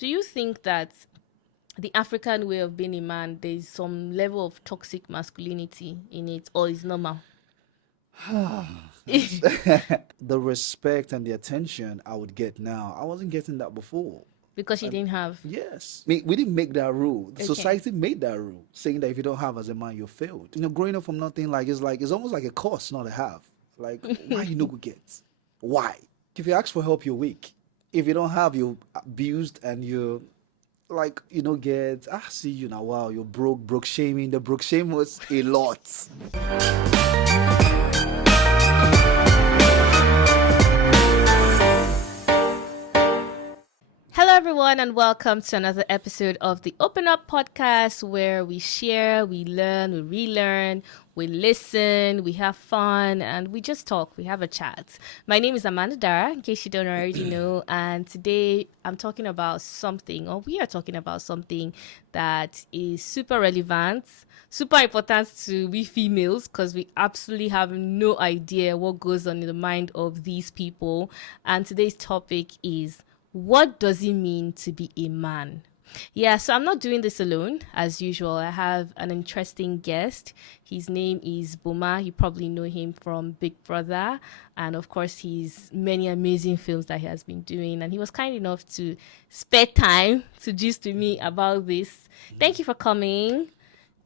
do you think that the African way of being a man, there's some level of toxic masculinity in it, or is normal? The respect and the attention I would get now, I wasn't getting that before. Because you And didn't have. yes, we didn't make that rule. The Okay. society made that rule, saying that if you don't have as a man, you're failed. Growing up from nothing, like it's almost like a cost not to have. Like, why you no go get? Why? If you ask for help, you're weak. If you don't have, you're abused and you're like get see you now. Wow, you're broke shaming. The broke shame was a lot. Hello, everyone, and welcome to another episode of the Open Up Podcast, where we share, we learn, we relearn, we listen, we have fun, and we just talk. We have a chat. My name is Dara, in case you don't already know, and today I'm talking about something, or we are talking about something that is super relevant, super important to we females, because we absolutely have no idea what goes on in the mind of these people. And today's topic is, what does it mean to be a man? Yeah, so I'm not doing this alone. As usual, I have an interesting guest. His name is Boma. You probably know him from Big Brother. And of course, his many amazing films that he has been doing. And he was kind enough to spare time to gist to me about this. Thank you for coming.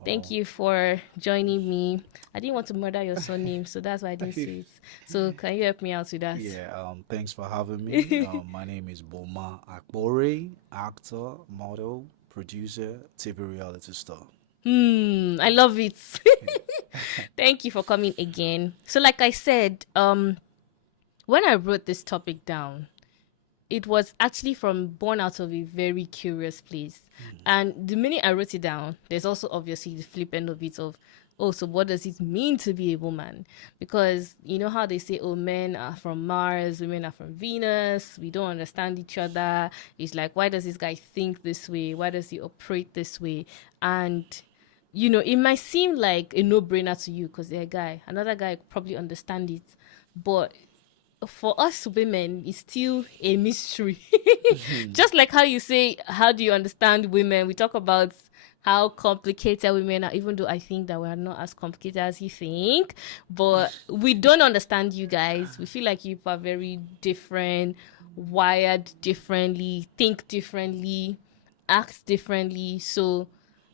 Thank Oh, you for joining me. I didn't want to murder your surname, so that's why I didn't say it. So can you help me out with that? yeah. Thanks for having me. My name is Boma Akpore, actor, model, producer, TV reality star. I love it. Yeah. Thank you for coming again. So like I said, when I wrote this topic down, it was actually from born out of a very curious place. And the minute I wrote it down, there's also obviously the flip end of it of, oh, so what does it mean to be a woman? Because you know how they say, oh, men are from Mars, women are from Venus, we don't understand each other. It's like, why does this guy think this way? Why does he operate this way? And it might seem like a no-brainer to you because they're a guy. Another guy could probably understand it. But for us women, it's still a mystery. Just like how you say, how do you understand women? We talk about how complicated women are, even though I think that we're not as complicated as you think. But we don't understand you guys. We feel like you are very different, wired differently, think differently, act differently. So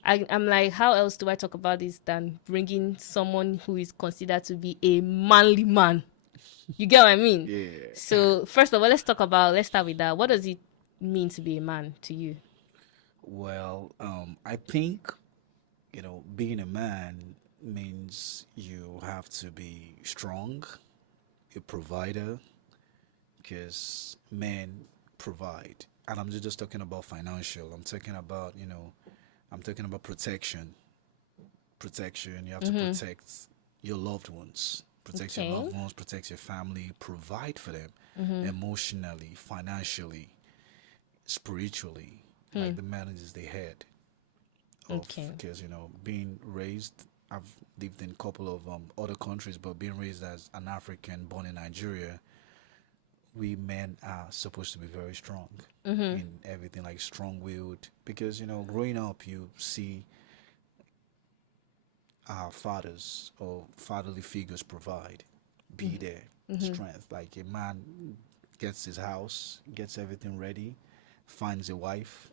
I'm like, how else do I talk about this than bringing someone who is considered to be a manly man? You get what I mean? Yeah. So first of all, let's start with that. What does it mean to be a man to you? Well, I think being a man means you have to be strong, a provider, because men provide. And I'm just talking about financial. I'm talking about protection. Protection. You have to protect your loved ones, protect your Okay. loved ones, protect your family, provide for them emotionally, financially, spiritually. Like the man is the head of, Okay. because being raised. I've lived in a couple of other countries, but being raised as an African born in Nigeria, we men are supposed to be very strong in everything, like strong-willed. Because growing up, you see our fathers or fatherly figures provide, be there, strength. Like a man gets his house, gets everything ready, finds a wife,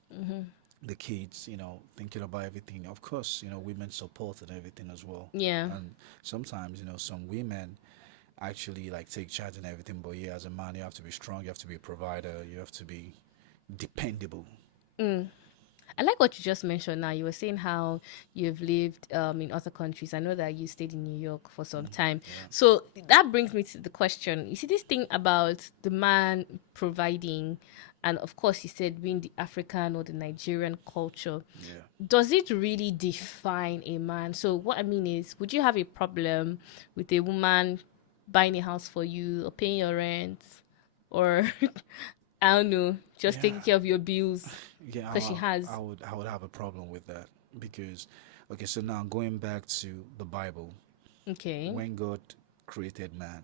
the kids, thinking about everything. Of course, women support and everything as well. Yeah. And sometimes, some women actually like take charge and everything. But yeah, as a man, you have to be strong. You have to be a provider. You have to be dependable. I like what you just mentioned now. You were saying how you've lived in other countries. I know that you stayed in New York for some time. Yeah. So that brings me to the question. You see, this thing about the man providing, and of course, you said being the African or the Nigerian culture, Yeah. does it really define a man? So what I mean is, would you have a problem with a woman buying a house for you or paying your rent or I don't know, just Yeah. taking care of your bills Yeah. because she has. I would have a problem with that because, okay, so now going back to the Bible, Okay. when God created man,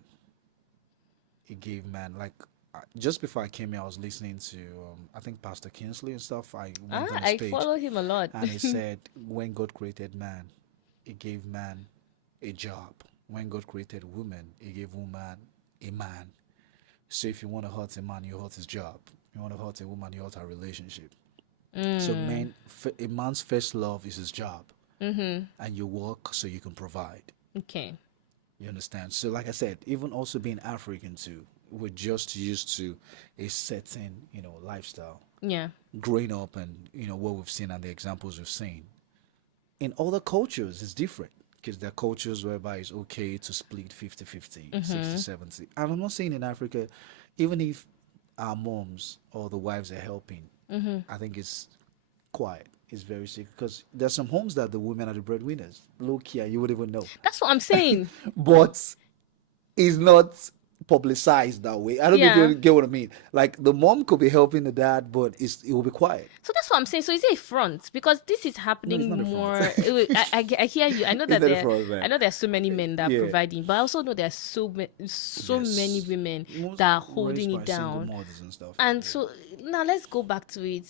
He gave man like just before I came here, I was listening to I think Pastor Kinsley and stuff. I went on his I page, follow him a lot. and he said when God created man, He gave man a job. When God created woman, He gave woman a man. So if you want to hurt a man, you hurt his job. You want to hurt a woman, you hurt her relationship. So a man's first love is his job, and you work so you can provide. Okay. You understand? So, like I said, even also being African too, we're just used to a certain, lifestyle. Yeah. Growing up and, what we've seen and the examples we've seen. In other cultures, it's different because there are cultures whereby it's okay to split 50-50, 60-70. And I'm not saying in Africa, even if our moms or the wives are helping, I think it's quiet. It's very sick because there's some homes that the women are the breadwinners. Low key, you would even know. That's what I'm saying. But it's not publicized that way. I don't know if Yeah. you get what I mean. Like the mom could be helping the dad, but it will be quiet. So that's what I'm saying. So is it a front? Because this is happening not a more. front. I hear you. I know that not a front, man. I know there's so many men that are Yeah. providing, but I also know there's so Yes. many women Most that are raised holding by it single down. mothers and stuff. And so now let's go back to it.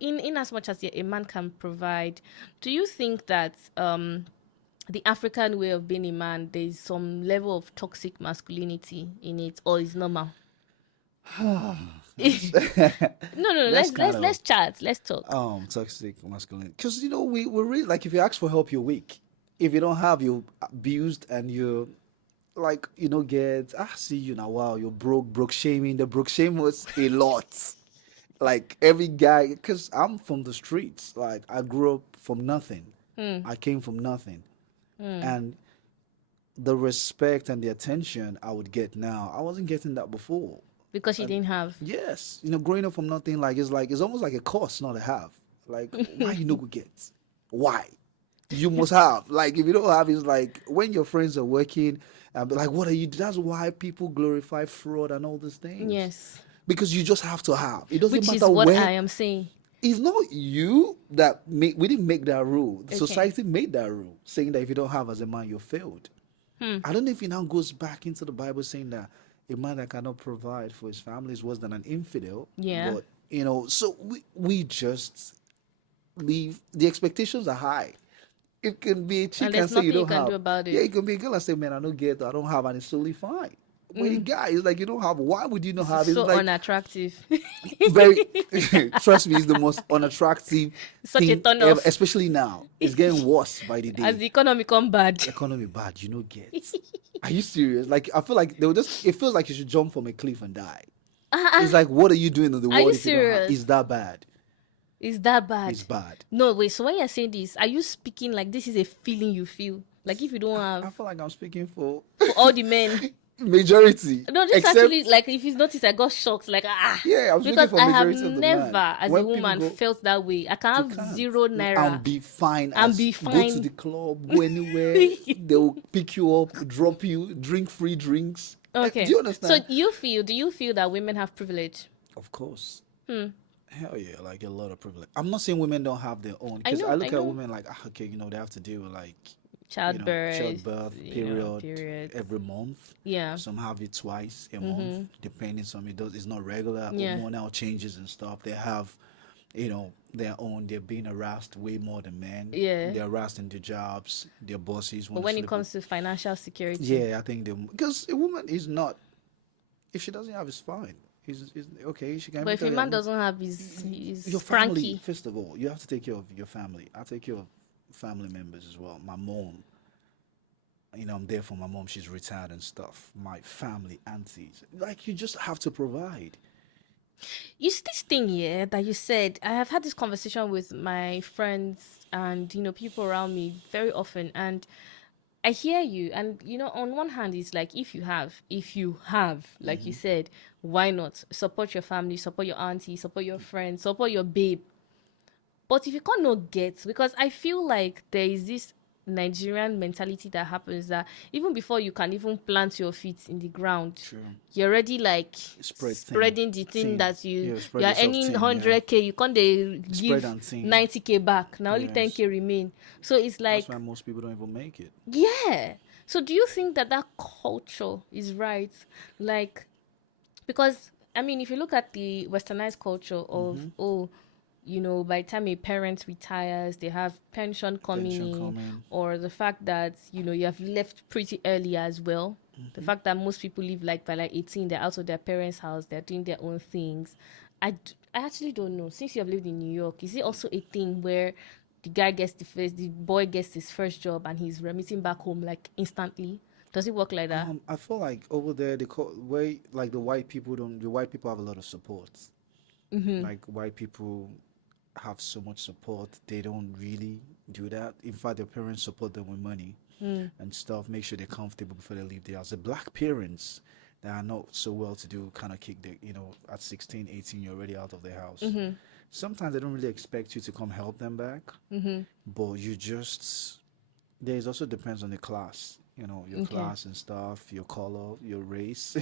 In as much as a man can provide, do you think that the African way of being a man, there's some level of toxic masculinity in it, or is normal? No. Let's chat. Let's talk. Toxic masculinity. Because we really like if you ask for help, you're weak. If you don't have, you're abused and you're like get see you now. Wow, you're broke shaming. The broke shame was a lot. Like every guy, because I'm from the streets. Like I grew up from nothing. I came from nothing, and the respect and the attention I would get now, I wasn't getting that before. Because you didn't have. Yes, growing up from nothing, it's almost like a cost not to have. Like why you no go get? Why? You must have. Like if you don't have, it's like when your friends are working, and be like, what are you? That's why people glorify fraud and all these things. Yes. Because you just have to have. It doesn't Which matter is what when. I am saying. It's not you that we didn't make that rule. Okay. Society made that rule, saying that if you don't have as a man, you're failed. I don't know if it now goes back into the Bible saying that a man that cannot provide for his family is worse than an infidel. Yeah. But so we just leave. The expectations are high. It can be a chick And and there's say you nothing you don't can have. do about it. Yeah, it can be a girl and say, man, I don't have, and it's totally fine. But a guy is like, you don't have. Why would you not have? It's So like unattractive. very. Trust me, it's the most unattractive Such a thing turn ever, off. especially now. It's getting worse by the day. As the economy come bad. Economy bad, get. Are you serious? Like I feel like they will just. It feels like you should jump from a cliff and die. It's like, what are you doing in the world? you if you don't have- serious? It's that bad. Is that bad? It's bad. No, wait. So when you're saying this, are you speaking like this is a feeling you feel? Like if you don't I have feel like I'm speaking for all the men. majority. No, just except, actually like if you notice, I got shocked. Like Yeah, I'm speaking because for I have majority of the never, man. as When a people woman, go- felt that way. I can have can't. 0 naira. And be fine. And as- be Go fine. to the club, go anywhere. They'll pick you up, drop you, drink free drinks. Okay. Do you understand? So do you feel that women have privilege? Of course. Hell yeah, like a lot of privilege. I'm not saying women don't have their own. I Because know, I look I at know. women like, okay, they have to deal with like Childbirth, period every month. Yeah. Some have it twice a month, depending. Some it's not regular. Yeah. Hormonal changes and stuff. They have, their own. They're being harassed way more than men. Yeah. They're harassed in their jobs. Their bosses. But when it comes to financial security, yeah, I think because a woman is not. If she doesn't have, it's fine. Is okay. She can. but if a tell you, man I'm- doesn't have his your family, cranky. first of all, you have to take care of your family. I take care of family members as well. My mom, I'm there for my mom. She's retired and stuff. My family, aunties. Like, you just have to provide. You see this thing here that you said. I have had this conversation with my friends and people around me very often, and I hear you. And on one hand, it's like if you have, like you said, why not support your family, support your auntie, support your friends, support your babe. But if you can't not get, because I feel like there is this Nigerian mentality that happens that even before you can even plant your feet in the ground, True. you're already like spreading the thing that you're earning 100k, you can't give 90k back. Now only 10k remain. So it's like that's why most people don't even make it. Yeah. So do you think that culture is right? Like, because I mean, if you look at the westernized culture of, Mm-hmm. by the time a parent retires, they have pension coming Pension in, coming. or the fact that, you have left pretty early as well. The Mm-hmm. fact that most people live like by like 18, they're out of their parents' house, they're doing their own things. I actually don't know. Since you have lived in New York, is it also a thing where the boy gets his first job and he's remitting back home like instantly? Does it work like that? I feel like over there they call way like the white people have a lot of support. Mm-hmm. Like white people have so much support, they don't really do that. In fact, their parents support them with money Mm. and stuff, make sure they're comfortable before they leave the house. The black parents that are not so well to do kind of kick the, at 16, 18, you're already out of the house. Mm-hmm. Sometimes they don't really expect you to come help them back, Mm-hmm. but there's also depends on the class, your Okay. class and stuff, your color, your race,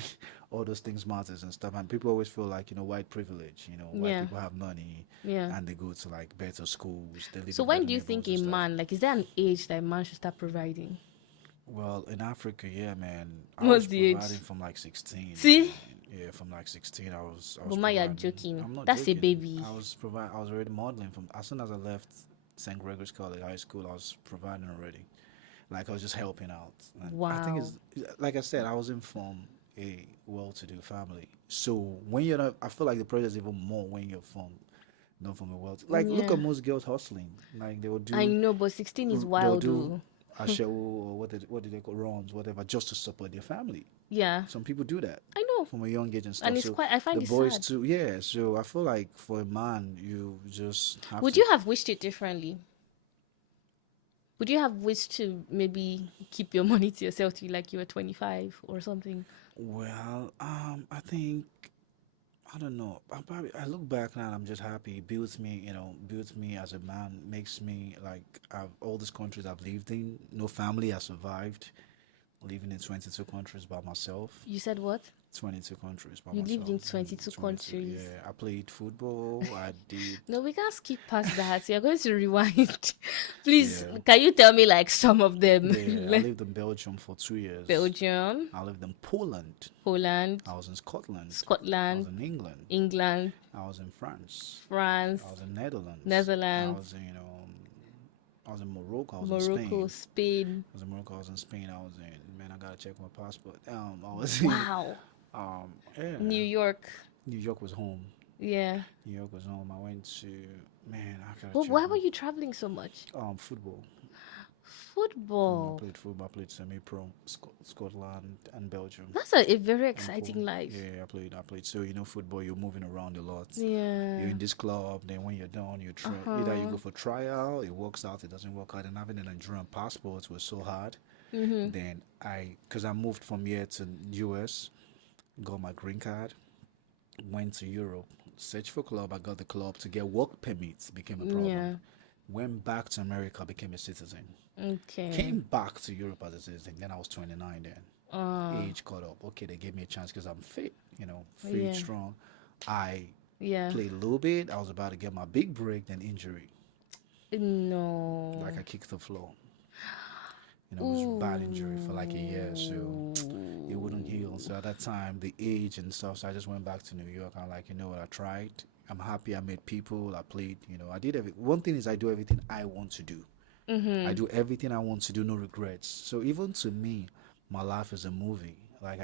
all those things matters and stuff. And people always feel like, white privilege, white Yeah. people have money Yeah. and they go to like better schools, they live So in when better do you think neighborhoods a and stuff. man, like, is there an age that a man should start providing? Well, in Africa, yeah, man, I What's was the age? providing from like 16, See? man. Yeah, from like 16, I was Boma, you're providing. joking. I'm not That's a joking. baby. I was already modeling from as soon as I left St. Gregory's College High School. I was providing already. Like I was just helping out. And I think Wow. it's like I said, I wasn't from a well-to-do family. So when you're not, I feel like the pressure is even more when you're from not from a well. Like look Yeah. at most girls hustling. Like I know, but 16 is they'll wild, do though. ashewo or what did they call runs, whatever, just to support their family. Yeah. Some people do that I know. from a young age and And stuff. it's So quite, I the find it boys sad. too, yeah. So I feel like for a man, you just have Would to. you have wished it differently? Would you have wished to maybe keep your money to yourself till like you were 25 or something? Well, I think I don't know. I look back now and I'm just happy. It builds me, builds me as a man, makes me like all these countries I've lived in. No family has survived. Living in 22 countries by myself. You said what? 22 countries by You lived myself. in 22 22, countries. yeah. I played football. I did, No, we can't skip past that. You're going to rewind. Please, yeah. can you tell me like some of them? Yeah, I lived in Belgium for 2 years. Belgium, I lived in Poland. Poland, I was in Scotland. I was Scotland, in England. England, I was in France. France, I was in Netherlands. I Netherlands, was in, I was in Morocco. I was in Morocco, Spain. Spain. I was in Morocco. I was in Spain. I was in. Man, I gotta check my passport. I was in. Wow. Yeah. New York. New York was home. Yeah. New York was home. I went to. Man, I gotta Well, check. why were you traveling so much? Football. I Football. played football. I played semi-pro, Scotland and Belgium. That's a very And exciting life. Yeah, I played. So football. You're moving around a lot. Yeah. You're in this club. Then when you're done, you try. Either you go for trial. It works out. It doesn't work out. And having a Nigerian passport was so hard. Mm-hmm. Then because I moved from here to US, got my green card, went to Europe, searched for club. I got the club to get work permits. Became a problem. Yeah. Went back to America, became a citizen. Okay. Came back to Europe as a citizen. Then I was 29 then. Uh, Age caught up. Okay, they gave me a chance because I'm fit, fit, Yeah. strong. I yeah. played a little bit. I was about to get my big break, then injury. No. Like I kicked the floor. It was a bad injury for like a year, so it wouldn't heal. So at that time, the age and stuff, so I just went back to New York. I'm like, you know what, I tried. I'm happy I met people. I played, I did everything. One thing is I do everything I want to do. I do everything I want to do, no regrets. So even to me, my life is a movie. Like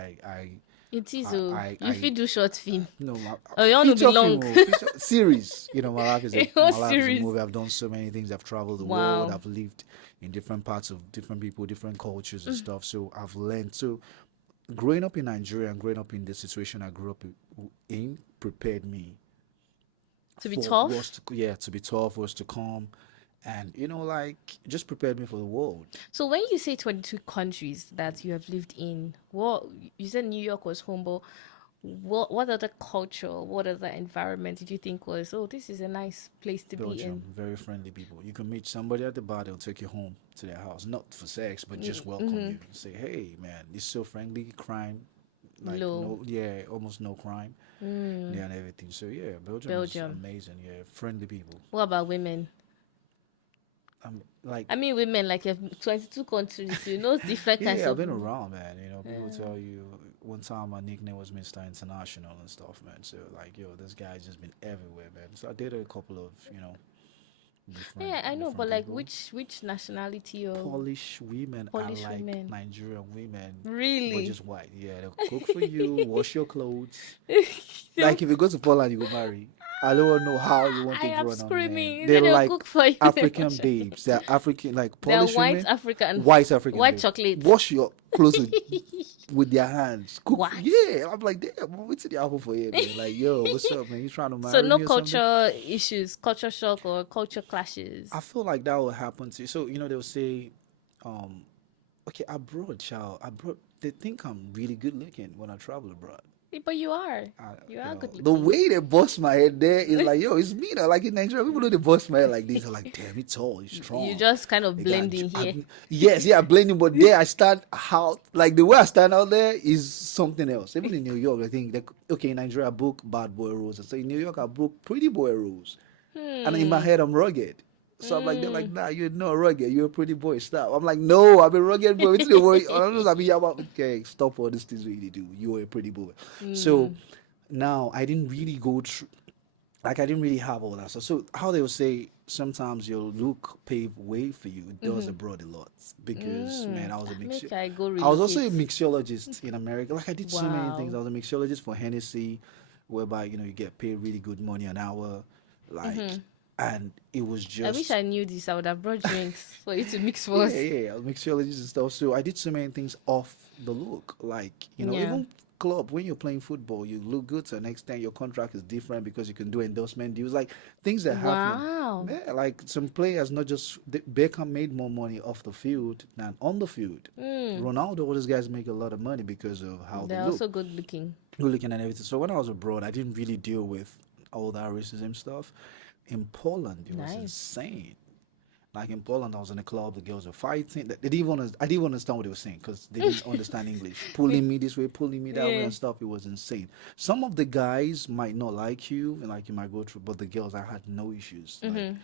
It is. I If you do short film, no, oh, you want to feature be long. film, series. My life is A my whole life is a series. movie. I've done so many things. I've traveled the Wow. world. I've lived in different parts of different people, different cultures and stuff. So I've learned. So growing up in Nigeria and growing up in the situation I grew up in prepared me To be for tough. what's to be tough, what's to come, and like just prepared me for the world. So when you say 22 countries that you have lived in, what you said New York was home, but what other culture, what other environment did you think was, oh, this is a nice place to be Belgium, in? very friendly people. You can meet somebody at the bar, they'll take you home to their house, not for sex, but just welcome you. Say, hey, man, it's so friendly. Crime, like Low. almost no crime, yeah, and everything. So yeah, Belgium is Belgium. amazing. Yeah, friendly people. What about women? Like, I mean, women, like, you have 22 countries, you know, different kinds yeah, I've of been women. around, man. You know, people tell you one time my nickname was Mr. International and stuff, man. So like, yo, this guy's just been everywhere, man. So I dated a couple of, different Yeah, I know, different but like, people. which nationality of Polish women are Polish like women? Nigerian women, but Really? just white. Yeah, they'll cook for you, wash your clothes. Like if you go to Poland, you go marry. I don't know how you want I to am run on, man. screaming. You They're said they'll like cook for you. They African wash your babes. They're African, like They are Polish white women, African and white African white babe. chocolate. Wash your clothes with their hands. Cook for, What? yeah. I'm like, damn, what's in the apple for you, man? Like, yo, what's up, man? You trying to So marry no me or something? culture issues, culture shock or culture I clashes. feel like that will happen to you. So, they'll say, um, okay, abroad, child, abroad, they think I'm really good looking when I travel abroad. But you are. I, You are good the looking. way they bust my head there is like, yo, it's me now. Like in Nigeria, people know they bust my head like this. They're like, damn, he's tall, he's You strong. just kind of They got, blend in here. yes, yeah, blending, but there I stand out. Like the way I stand out there is something else. Even in New York, I think, that, okay, in Nigeria, I broke bad boy rules. And so in New York, I broke pretty boy rules. And in my Hmm. head, I'm rugged. So I'm like, they're like, Hmm. nah, you're not rugged. You're a pretty boy. Stop. I'm like, no, I'm a rugged boy. It's the worry. I'm just, I mean, yeah, okay, stop all these things we do. You're a pretty boy. So Hmm. now I didn't really go through, like, I didn't really have all that stuff. So how they will say sometimes your look pave way for you, it does abroad a lot. Because, Hmm. man, I was a mixture. Make I go I was also relocate. a mixologist in America. Like, I did so many things. I Wow. was a mixologist for Hennessy, whereby, you get paid really good money an hour. Like, and it was I wish just, I knew this. I would have brought drinks for you to mix for yeah, us. yeah, I was mixologist and stuff. So I did so many things off the look. Like, Yeah. even club, when you're playing football, you look good to an extent. Your contract is different because you can do endorsement deals. Like, things that happening. Wow. Yeah, like some players, not just Beckham made more money off the field than on the field. Hmm. Ronaldo, all these guys make a lot of money because of how they They're look, also good looking. good looking and everything. So when I was abroad, I didn't really deal with all that racism stuff. In Poland, it was Nice. insane. Like in Poland, I was in a club. The girls were fighting. They didn't even. I didn't even understand what they were saying because they didn't understand English. Pulling me this way, pulling me that way, Yeah. and stuff. It was insane. Some of the guys might not like you, and like you might go through. But the girls, I had no issues. Like,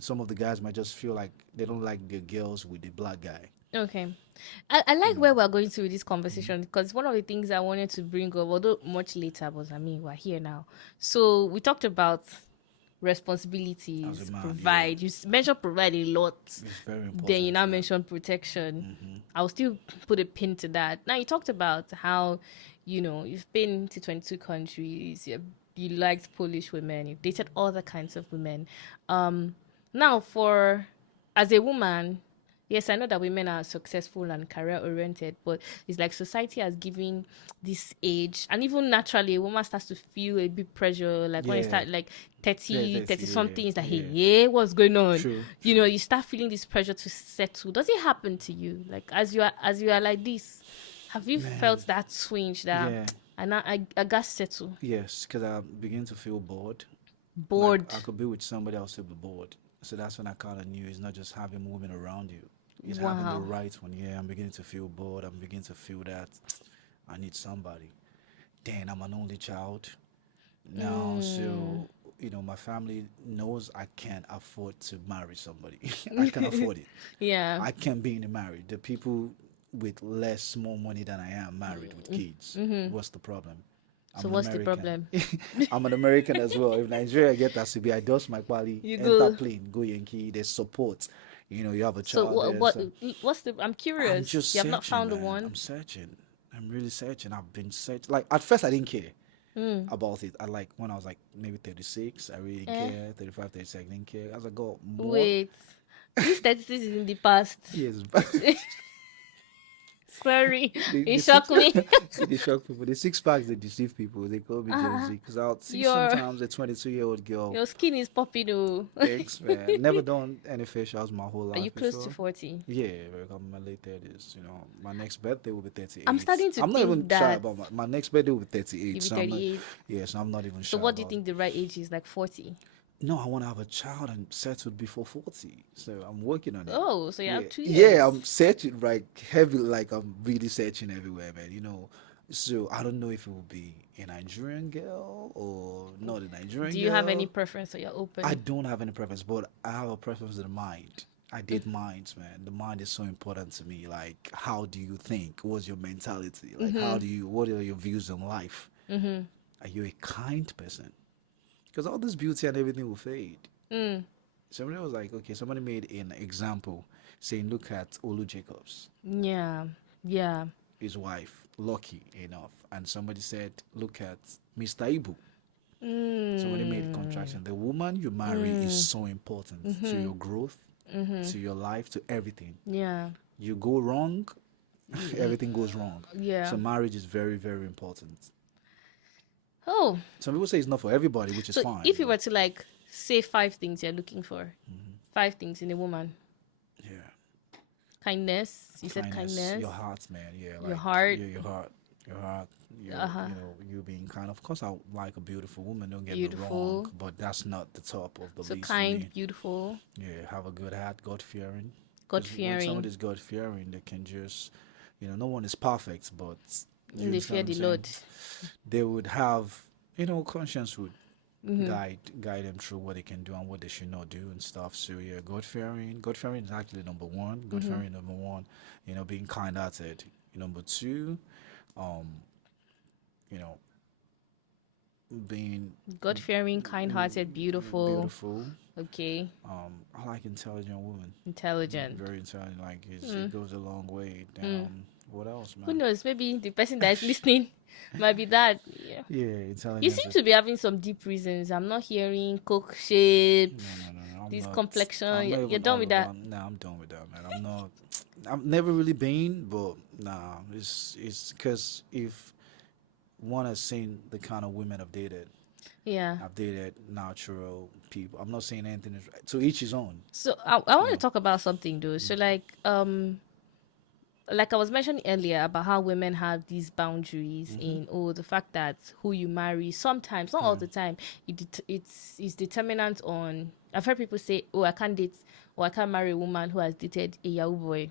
some of the guys might just feel like they don't like the girls with the black guy. Okay. I like where we're going to with this conversation because one of the things I wanted to bring up, although much later, but I mean, we're here now. So we talked about As a responsibilities, man, yeah, provide. You mentioned provide a lot. it's very Then you important, now man. mentioned protection. I'll still put a pin to that. Now you talked about how, you've been to 22 countries, you liked Polish women, you've dated other kinds of women. Now as a woman, yes, I know that women are successful and career oriented, but it's like society has given this age, and even naturally, a woman starts to feel a bit pressure. Like when you Yeah, start like yeah, 30, that's 30 yeah, something, it's like, hey, yeah. yeah, what's going on? True, true. You start feeling this pressure to settle. Does it happen to you? Like as you are like this, have you Man, felt that swinge that yeah, I got settle? yes, because I begin to feel bored. Like Bored. I could be with somebody else to be bored. So that's when I kind of knew it's not just having women around you. It's having the Wow. right one. Yeah, I'm beginning to feel bored. I'm beginning to feel that I need somebody. Then I'm an only child now, Mm. so my family knows I can't afford to marry somebody. I can afford it. Yeah. I can't be in a marriage. The people with less more money than I am married with kids. What's the problem? So I'm an what's the American. problem? I'm an American as well. If Nigeria get that to be, I dust my quality, You enter go. plane, go Yankee. There's support. You have a So child what? there. What? So What's the? I'm I'm curious. just You have not searching, found the man. one. I'm searching. I'm really searching. I've been searching. Like at first, I didn't care about it. I like when I was like maybe 36. I really didn't Eh? care. 35, 36, I didn't care. As I got more Wait. This 36 is in the past. years, Sorry, the it shocked six me. they shock people. The six packs they deceive people. They call me Gen Ah, Z because I'll see your sometimes a 22-year-old girl. your skin is popping. Oh. Thanks, man. Never done any facials my whole Are you life close to before. 40? Yeah, like I'm in my late 30s. My next birthday will be I'm 38. starting to I'm not even think shy that about my next birthday will be 38. you'll be So I'm not, 38. yeah, so I'm not even So shy what do you about it. think the right age is? Like 40? No, I want to have a child and settled before 40. So I'm working on it. Oh, so you Yeah, have 2 years. yeah, I'm searching like heavy, like I'm really searching everywhere, man. So I don't know if it will be a Nigerian girl or not a Nigerian Do you have any girl. preference or you're I open? don't have any preference, but I have a preference in mind. I did minds, man. The mind is so important to me. Like, how do you think? What's your mentality? Like, what are your views on life? Are you a kind person? Because all this beauty and everything will fade. Somebody was like, okay, somebody made an example saying, look at Olu Jacobs, Yeah. Yeah. his wife, lucky enough. And somebody said, look at Mr. Ibu. Somebody made a contraction. The woman you marry is so important to your growth, to your life, to everything. Yeah. You go wrong, everything goes wrong. Yeah. So marriage is very, very important. Oh, Some people say it's not for everybody, which is so fine. if you were to like say 5 things you're looking for, 5 things in a woman. Yeah. Kindness. You said kindness. Your heart, man. Yeah, Your like heart. your heart, you know, you being kind. Of course, I like a beautiful woman. Don't get me Beautiful. wrong, but that's not the top of the So list for kind, me. beautiful, Yeah, have a good heart, God fearing. God When fearing. somebody's God fearing, they can just, you know, no one is perfect, but you They fear understand the what I'm Lord. saying? They would have, you know, conscience would guide them through what they can do and what they should not do and stuff. So yeah, God fearing. God fearing is actually number one. God fearing number one. You know, being kind hearted. Number two, um, you know, being God fearing, kind hearted, beautiful. beautiful. Okay. I like intelligent women. Intelligent. Very intelligent. Like it goes a long way. What else, Who man? knows? Maybe the person that is listening might be that. Yeah. Yeah, You intelligence. seem to be having some deep reasons. I'm not hearing coke shape, No. I'm this not. complexion. I'm not You're even done all with that. about. Nah, I'm done with that, man. I'm not. I've never really been, but nah. It's because if one has seen the kind of women I've dated, Yeah. I've dated natural people. I'm not saying anything is right. To each his own. So I want to talk about something though. So like I was mentioning earlier about how women have these boundaries in the fact that who you marry sometimes, not all the time, it's determinant on. I've heard people say, oh, I can't date or I can't marry a woman who has dated a Yahoo boy,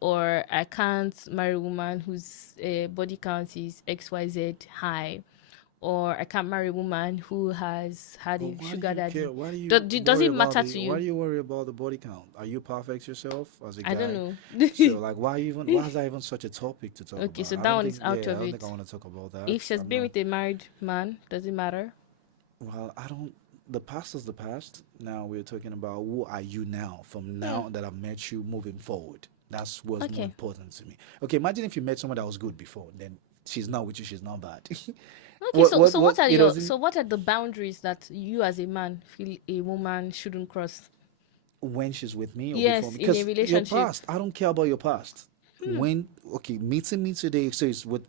or I can't marry a woman whose body count is XYZ high, or I can't marry a woman who has had But a why do sugar you daddy. care? Why do you Does worry it about matter the? to Why do you? you worry about the body count? Are you perfect yourself as a I don't guy? know. So like, why even? Why is that even such a topic to talk Okay, about? so I that don't one think. is Yeah, out I of don't think it. I want to talk about that. If she's I'm been not. with a married man, does it matter? Well, I don't. The past is the past. Now we're talking about who are you now? From now that I've met you, moving forward. That's what's more Okay. important to me. Okay, imagine if you met someone that was good before, then she's not with you. She's not bad. Okay, so What? what are You know, what are the boundaries that you as a man feel a woman shouldn't cross? when she's with me or before Yes, me, in a because your relationship. past, I don't care about your past. When okay, meeting me today, so it's with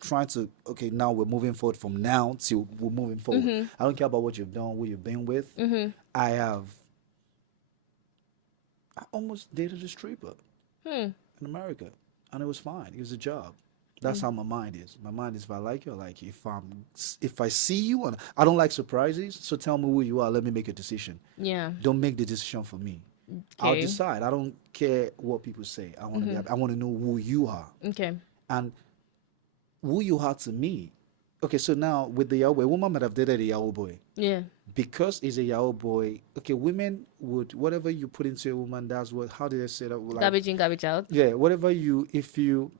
trying to okay, now we're moving forward from now till we're moving forward. I don't care about what you've done, who you've been with. I almost dated a stripper in America, and it was fine. It was a job. That's how my mind is. My mind is if I like you, I like you. If I see you, and I don't like surprises, so tell me who you are. Let me make a decision. Yeah. Don't make the decision for me. I'll Okay. decide. I don't care what people say. I want to I want to know who you are Okay. and who you are to me. Okay, so now with the Yahoo boy, a woman might have dated a Yahoo boy Yeah. because he's a Yahoo boy. Okay, women would whatever you put into a woman. That's what. How did I say that? Like Garbage in, garbage out. yeah, whatever you if you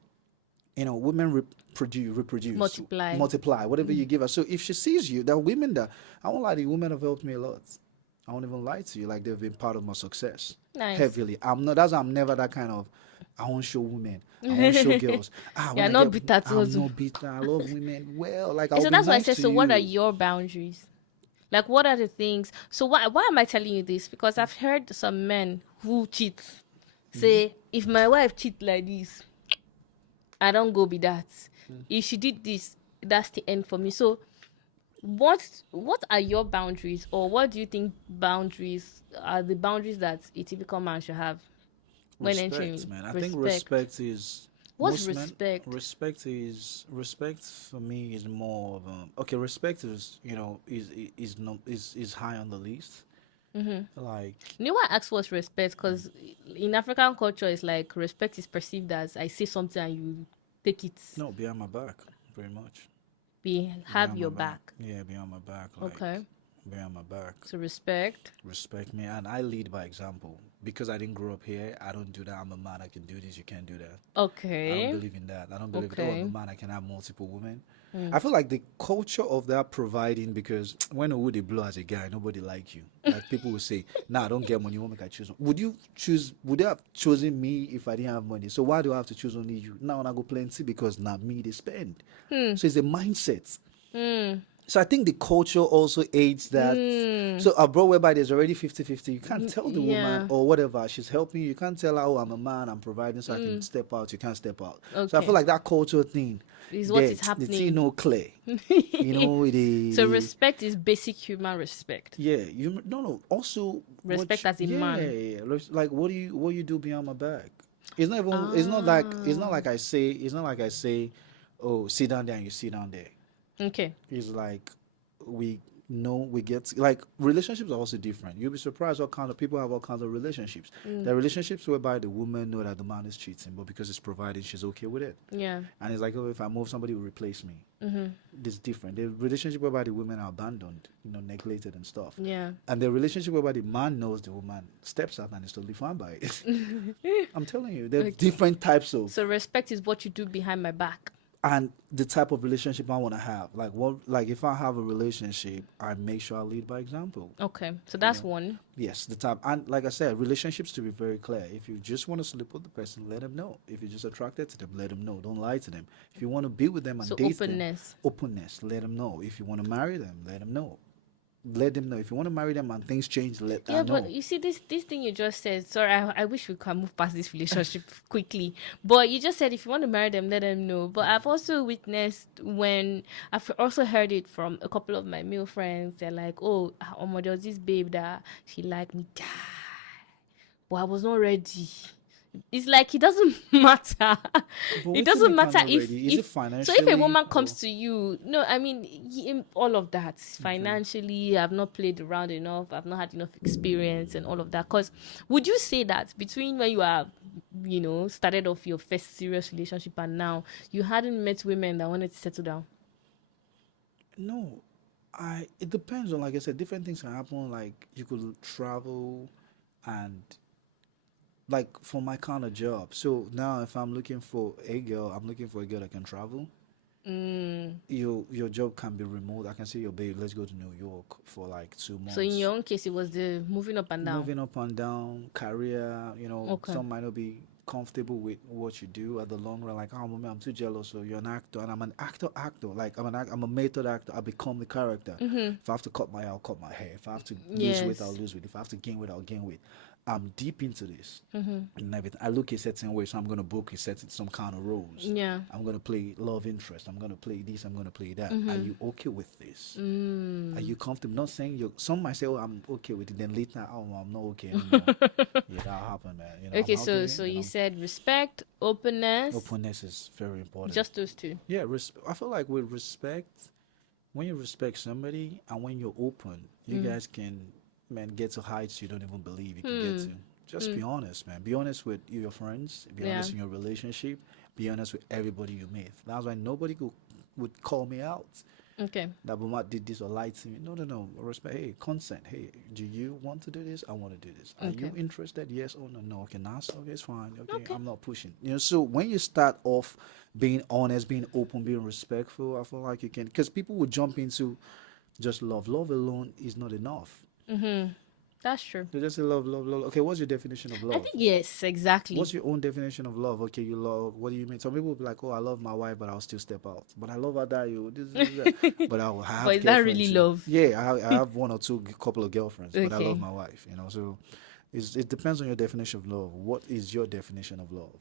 know, women reproduce, Multiply. multiply, whatever you give her. So if she sees you, there are women that, I won't lie, the women have helped me a lot. I won't even lie to you, like they've been part of my success. Nice. Heavily. I'm never that kind of, I won't show women, I won't show girls. You're not bitter I'm towards not bitter, I love women. Well, like I'll So be that's why I nice said, to so what are you. your boundaries? Like, what are the things? So why am I telling you this? Because I've heard some men who cheat say, if my wife cheat like this, I don't go be that. If she did this, that's the end for me. So what are your boundaries, or what do you think boundaries are the boundaries that a typical man should have when Respect, entering? man. I think Respect. respect is What's most men. respect? Respect for me is more of okay. Respect is you know is no is high on the list. Like You know why I ask what's respect? Because in African culture, it's like respect is perceived as I say something and you take it, no behind my back, very much be have behind my your back. back. Yeah, behind my back, like Okay. behind my back. So respect. Respect me, and I lead by example. because I didn't grow up here, I don't do that. I'm a man, I can do this, you can't do that. I don't Okay. believe in that. I don't believe, oh, I'm Okay. a man, I can have multiple women. Mm. I feel like the culture of that providing, because when a would they blow as a guy, nobody like you. Like people will say, nah, I don't get money, you won't make I choose. Would you have chosen me if I didn't have money? So why do I have to choose only you? Now I go plenty because not me they spend. Hmm. So it's a mindset. Hmm. So I think the culture also aids that. Hmm. So abroad whereby there's already 50-50, you can't tell the woman Yeah. or whatever, she's helping you. You can't tell her, oh, I'm a man, I'm providing so I can Mm. step out. You can't step out. So I feel Okay. like that culture thing, Is what there, is the thing happening. no clear. You know, So respect is basic human respect. yeah, you no. Also, Respect as a man. like what do you do behind my back? It's not even. It's not Ah. like I say. It's not like I say, oh, sit down there and you sit down there. Okay. It's like we know we get like relationships are also different. You'll be surprised what kind of people have all kinds of relationships. Mm. There are relationships whereby the woman know that the man is cheating, but because it's provided, she's okay with it. Yeah. And it's like, oh, if I move, somebody will replace me. Mm-hmm. It's different. The relationship whereby the women are abandoned, neglected and stuff. Yeah. And the relationship whereby the man knows the woman steps out and is totally fine by it. I'm telling you, there are Okay. different types of, So respect is what you do behind my back. and the type of relationship I want to have. Like if I have a relationship, I make sure I lead by example. Okay. So that's Yeah. one. Yes, the type, and like I said, relationships to be very clear. If you just want to sleep with the person, let them know. If you're just attracted to them, let them know. Don't lie to them. If you want to be with them and So date openness. them, openness, let them know. If you want to marry them, let them know. Let them know. If you want to marry them and things change, let Yeah, them know. but you see this thing you just said. Sorry, I wish we can move past this relationship quickly. But you just said if you want to marry them, let them know. But I've also witnessed when I've also heard it from a couple of my male friends. They're like, "Oh, there was this babe that she liked me, die, but I was not ready." It's like it doesn't matter. But It what you doesn't mean matter kind of if ready? Is it if so if a financially woman or comes to you, no, I mean all of that financially. I've not played around enough. I've not had enough experience and all of that. Because would you say that between when you are, started off your first serious relationship and now, you hadn't met women that wanted to settle down? no? It depends on, like I said, different things can happen. Like you could travel, and like for my kind of job. So now if I'm looking for a girl, I'm looking for a girl that can travel. Mm. Your job can be remote. I can say, your babe, let's go to New York for like 2 months. So in your own case, it was the moving up and down. Moving up and down, career, Okay. some might not be comfortable with what you do at the long run. Like, oh, man, I'm too jealous. So you're an actor, and I'm an actor. Like, I'm a method actor. I become the character. Mm-hmm. If I have to cut my hair, I'll cut my hair. If I have to lose weight, I'll Yes. lose weight. If I have to gain weight, I'll gain weight. I'm deep into this Mm-hmm. and everything. I look a certain way, so I'm gonna book a certain some kind of roles. Yeah. I'm gonna play love interest. I'm gonna play this. I'm gonna play that. Are Mm-hmm. you okay with this? Mm. Are you comfortable? Not saying you. Some might say, "Oh, I'm okay with it." Then later, "Oh, I'm not okay anymore." Yeah, that happened, man. Okay, I'm so okay, so you said respect, openness, openness is very important. just those two. Yeah, I feel like with respect, when you respect somebody and when you're open, you guys can, man, get to heights you don't even believe you can get to. Just be honest, man. Be honest with your friends. Be Yeah. honest in your relationship. Be honest with everybody you meet. That's why nobody would call me out Okay. that Boma did this or lied to me. No. Respect. Hey, consent. Hey, do you want to do this? I want to do this. Are you Okay. interested? Yes or no? No. Okay, now okay, it's fine. Okay, Okay. I'm not pushing. So when you start off being honest, being open, being respectful, I feel like you can, because people would jump into just love. Love alone is not enough. Mm-hmm. That's true. They just say love, love, love. Okay, what's your definition of I love? think yes, exactly. What's your own definition of love? Okay, you love. What do you mean? Some people will be like, "Oh, I love my wife, but I'll still step out. But I love her, that you. That. But I have. But is that really girlfriends, love? Yeah, I have one or two couple of girlfriends, but I Okay. love my wife. So it depends on your definition of love. What is your definition of love?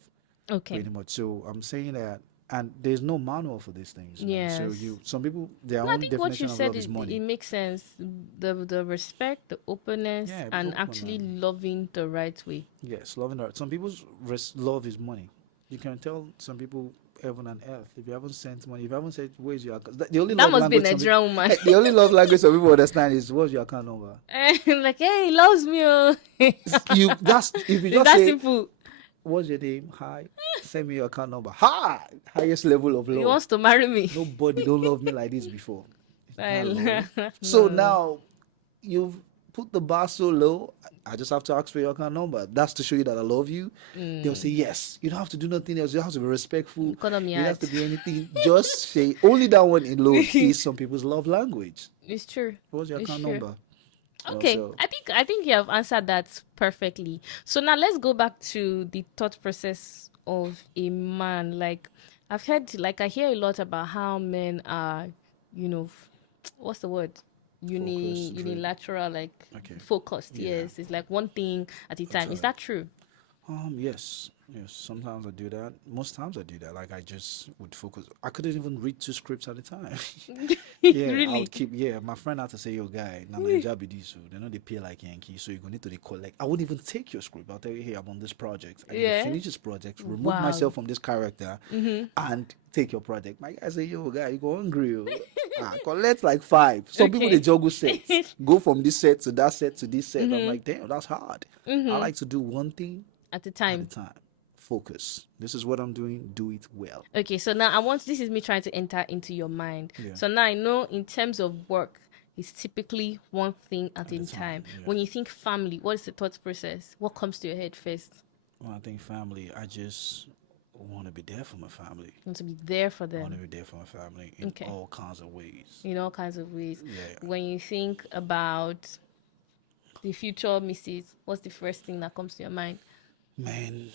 Okay. Pretty much. So I'm saying that, and there's no manual for these things. Man. So Yes. some people, their No, I own think what you definition of said love is money. it makes sense. The respect, the openness, Yeah, be and open, actually man. loving the right way. Yes, loving her. Some people's love is money. You can tell some people heaven and earth. If you haven't sent money, if you haven't said where's your account, the only That love must be a language some Nigerian woman. the only love language some people understand is what's your account number. Like, hey, he loves me. Oh. If you It's just that say simple. what's your name, hi, send me your account number. Hi, highest level of He love. wants to marry me. Nobody don't love me like this before. It's not Well, love. So no. now you've put the bar so low. I just have to ask for your account number. That's to show you that I love you. They'll say Mm. yes. You don't have to do nothing else. You have to be respectful. Economy You don't have hard. to be anything. Just say only that one alone is some people's love language. It's true. What's your It's account true. number? Okay, So I think you have answered that perfectly. So now let's go back to the thought process of a man. Like I hear a lot about how men are, what's the word? focus, drill. Unilateral, like Okay. focused. Yeah. Yes, it's like one thing at a A time. Is time. that true? Yes, yes. Sometimes I do that. Most times I do that. Like I just would focus. I couldn't even read two scripts at a time. Yeah, I Really? would keep. Yeah, my friend had to say, "Yo, guy, now my job is this. So they know they pay like Yankee, so you go need to they collect. I wouldn't even take your script. I'll tell you, hey, I'm on this project. I need to Yeah. finish this project, remove Wow. myself from this character, and take your project." My guy say, "Yo, guy, you go hungry? Oh. Collect like five. Some people they Okay. juggle sets, go from this set to that set to this set. I'm Mm-hmm. like, damn, that's hard. I Mm-hmm. like to do one thing At a at a time. time. Focus. This is what I'm doing. Do it well. Okay, so now this is me trying to enter into your mind. Yeah. So now I know in terms of work, it's typically one thing at At a a time. time. Yeah. When you think family, what is the thought process? What comes to your head first? When I think family, I just want to be there for my family. You want to be there for I want to them be there for my family in Okay. all kinds of ways. in all kinds of ways. Yeah. When you think about the future missus, what's the first thing that comes to your mind? Man,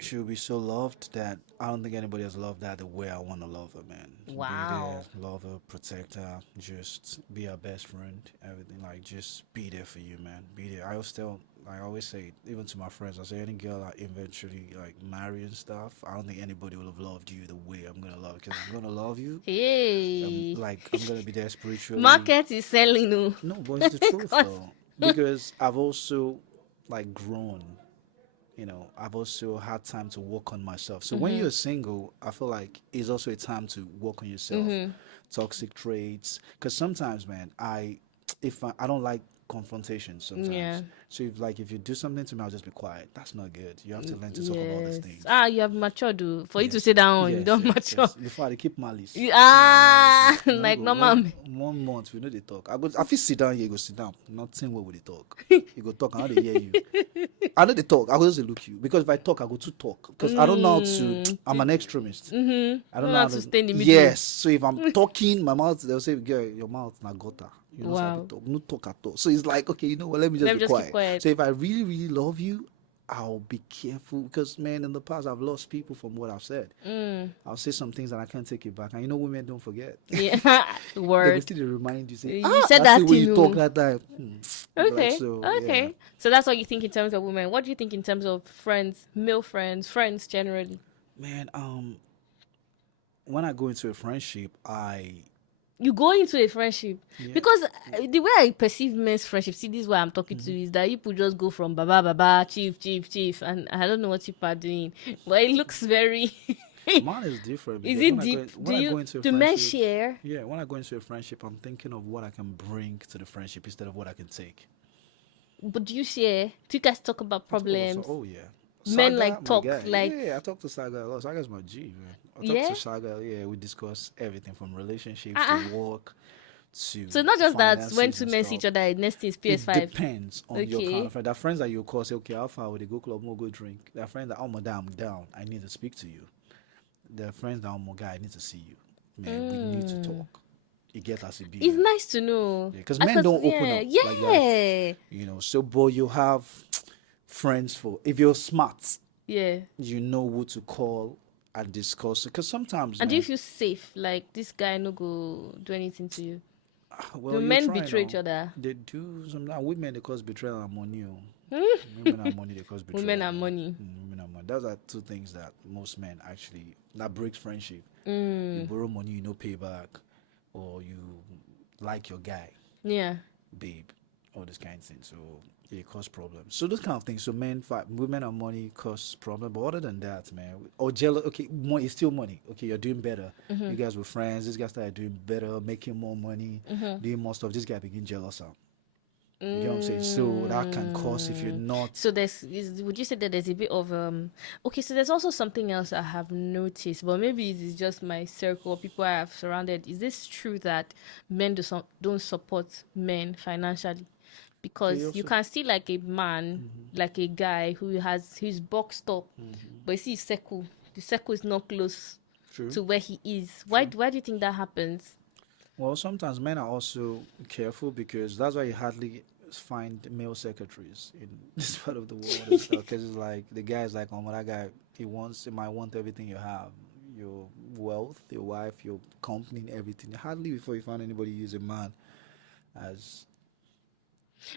she will be so loved that I don't think anybody has loved that the way I want to love her, man. Be there, Wow. love her, protect her, just be her best friend, everything. Like, just be there for you, man. Be there. I always say, even to my friends, I say, any girl I eventually like marry and stuff, I don't think anybody will have loved you the way I'm gonna love. Because I'm gonna love you. Hey. Like I'm gonna be there spiritually. Market is selling. Oh. No, but it's the truth 'Cause- though, because I've also like grown. I've also had time to work on myself. So when you're single, I feel like it's also a time to work on yourself, toxic traits. Because sometimes, man, I don't like confrontation sometimes. Yeah. So if you do something to me, I'll just be quiet. That's not good. You have to learn to talk about these Yes. things. You have matured. Oh. For you to Yes. say that on, you Yes, don't yes, mature. yes. Before I keep malice. Like Go normal. one month we know they talk. I feel sit down here, go sit down. Nothing where would they talk. You go talk, I know they hear you. I know they talk. I will just look you because if I talk, I go to talk because I don't know how to. I'm an extremist. I don't Don't know how to to. stay in the middle. Yes. So if I'm talking, my mouth they'll say, "Girl, your mouth na gutter. You know how Wow. to talk. No talk at all." So it's like, okay, you know what? Let me just Let me be just keep quiet. quiet. So if I really, really love you, I'll be careful because man, in the past I've lost people from what I've said. I'll say some things and I can't take it back. And you know, women don't forget. Yeah. They will Word. still remind you, say, You said that's that the way thing. you Oh. talk that time. Like, Okay. so, Okay. yeah. So that's what you think in terms of women. What do you think in terms of friends, male friends generally? Man, when I go into a friendship, You go into a friendship Yeah. because the way I perceive men's friendship, see, this is why I'm talking to you, is that people just go from baba, chief, and I don't know what people are doing, but it looks very. mine is different. Is Because it when deep? when I go into a Do men friendship, share? yeah, when I go into a friendship, I'm thinking of what I can bring to the friendship instead of what I can take. But do you share? Do you guys talk about I talk about problems? oh yeah. Men like my talk guy. like Yeah, I talk to Saga a lot. Saga's my G, man. I talk yeah. to Saga, yeah, we discuss everything from relationships Uh-uh. to work to So not just that when finances two and men see stuff. each other, next thing is It PS5. depends on your kind Okay. of friend. There are friends that you call say, okay, how far would they go club, more go drink? There are friends that, oh my damn, I'm down. I need to speak to you. There are friends that, oh my guy, I need to see you. Man, we need to talk. It gets us to be. It's nice to know. Because men don't open yeah, up yeah. like that. So, but you have friends for, if you're smart, Yeah. you know who to call and discuss. Because sometimes, And do man, you feel safe? Like this guy no go do anything to you? well, Do you're men trying betray now. each other? They do. Sometimes women, they cause betrayal and money. Women and money, they cause betrayal. Women and money. Women and money. Those are two things that most men actually, that breaks friendship. Mm. You borrow money, you no pay back, or you like your guy, Yeah. babe, all this kind of thing. So it cause problems. So those kind of things. So men fight, women and money cause problem. But other than that, man, or jealous. Okay, money is still money. Okay, you're doing better. You guys were friends. This guy started doing better, making more money, doing more stuff. This guy begin jealous out. You know what I'm saying? So that can cause if you're not. So would you say that there's a bit of okay, so there's also something else I have noticed, but maybe it is just my circle, people I have surrounded. Is this true that men don't support men financially? because you can see like a man, like a guy who has his boxed up, but you see his circle. The circle is not close True. to where he is. True. Why do you think that happens? Well, sometimes men are also careful because that's why you hardly find male secretaries in this part of the world and stuff. Because it's like the guy's like, oh, well, that guy, he might want everything you have, your wealth, your wife, your company, and everything. Hardly before you find anybody use a man as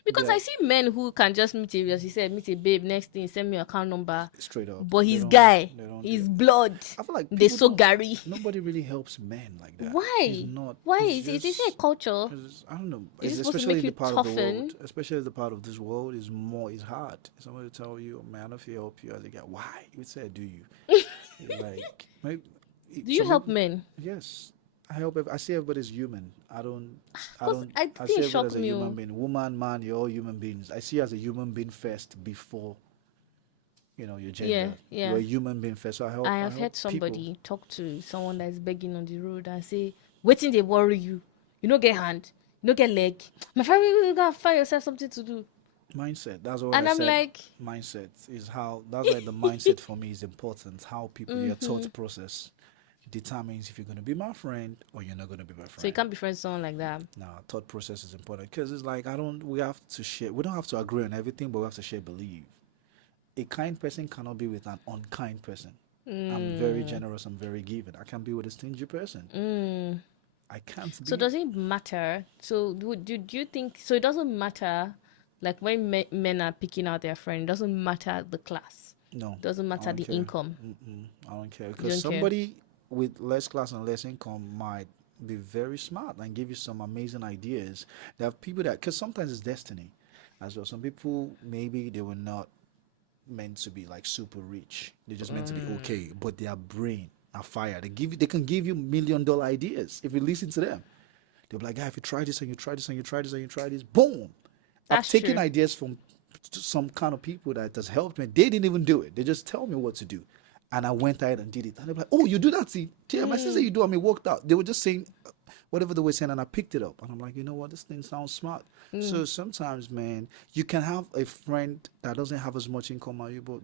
Because the I see men who can just meet a, as you said, meet a babe, next thing, send me your account number. straight up. But They his don't. guy, They don't. his Yeah. blood, I feel like they people so don't. Gary. Nobody really helps men like that. It's Why? not. Why It's is it a just. culture? I don't know. Is it It's supposed to especially make in you the part of the toughen? world. Especially the part of this world is more. It's hard. Somebody tell you, man, I don't feel help you as a guy. Why? You would say, do you? You're like, maybe, Do you help men? Yes, I help. I see everybody's human. I don't. I Because don't. I I think see it everybody shocked as a me. human being. Woman, man, you're all human beings. I see you as a human being first before your gender. Yeah, yeah. You're a human being first. So I help. I I have help heard people. somebody talk to someone that is begging on the road and say, waiting they worry you. You don't get hand, you don't get leg. My friend, you gotta find yourself something to do. Mindset. That's what And I I'm said. like, Mindset is how. That's why the mindset for me is important. How people your thought process determines if you're going to be my friend or you're not going to be my friend. so you can't be friends with someone like that. Now, thought process is important because it's like we have to share. We don't have to agree on everything, but we have to share belief. A kind person cannot be with an unkind person. I'm very generous. I'm very giving. I can't be with a stingy person. I can't be. So does it matter? So do you think? So it doesn't matter, like when men are picking out their friend. It doesn't matter the class. No. It doesn't I matter don't the care. income. I don't care You because don't care. somebody with less class and less income might be very smart and give you some amazing ideas. There are people that because sometimes it's destiny as well. Some people maybe they were not meant to be like super rich. They're just meant to be okay, but their brain are fire. They can give you $1 million ideas if you listen to them. They'll be like, "Guy, if you try this and you try this and you try this and you try this, boom!" I've That's taken true. ideas from some kind of people that has helped me. They didn't even do it. They just tell me what to do, and I went ahead and did it. And they're like, "Oh, you do that? See, yeah, my sister, you do." I mean, worked out. They were just saying whatever they were saying, and I picked it up. And I'm like, you know what? This thing sounds smart. So sometimes, man, you can have a friend that doesn't have as much income as you, but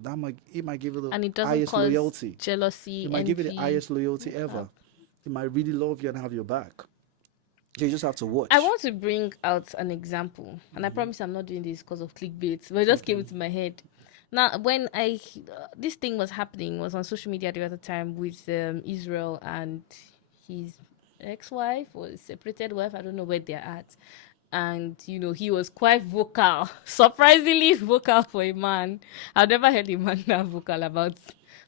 it might give you And the it doesn't highest cause loyalty. jealousy, It might give you the envy. highest loyalty ever. It might really love you and have your back. You just have to watch. I want to bring out an example, and I promise I'm not doing this because of clickbait, but it just came into my head. Now, when this thing was happening, was on social media the other time with Israel and his ex-wife or separated wife. I don't know where they're at, and he was quite vocal, surprisingly vocal for a man. I've never heard a man that vocal about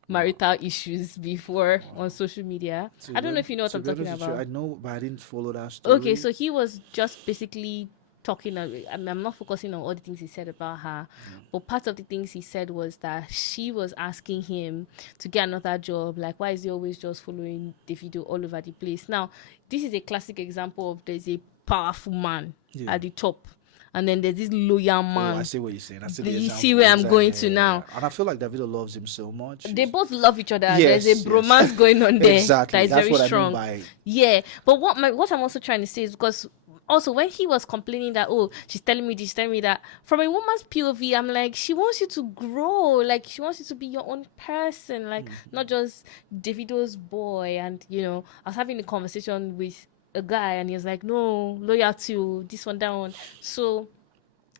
marital issues before on social media. I don't know if you know what To I'm be talking honest with you, about. I know, but I didn't follow that story. Okay, so he was just basically talking. I'm not focusing on all the things he said about her, but part of the things he said was that she was asking him to get another job. Like, why is he always just following Davido all over the place? Now, this is a classic example of there's a powerful man at the top, and then there's this loyal Oh, man. I see what you're saying. I see the You example. see where I'm Exactly. going to now. And I feel like Davido loves him so much. They both love each other. Yes, There's a bromance going on there. Exactly. That is That's very what strong. I mean by Yeah, but what I'm also trying to say is because also when he was complaining that she's telling me this, she's telling me that, from a woman's POV, I'm like, she wants you to grow, like she wants you to be your own person, like not just Davido's boy. And I was having a conversation with a guy, and he was like, no, loyalty, this one, that one. So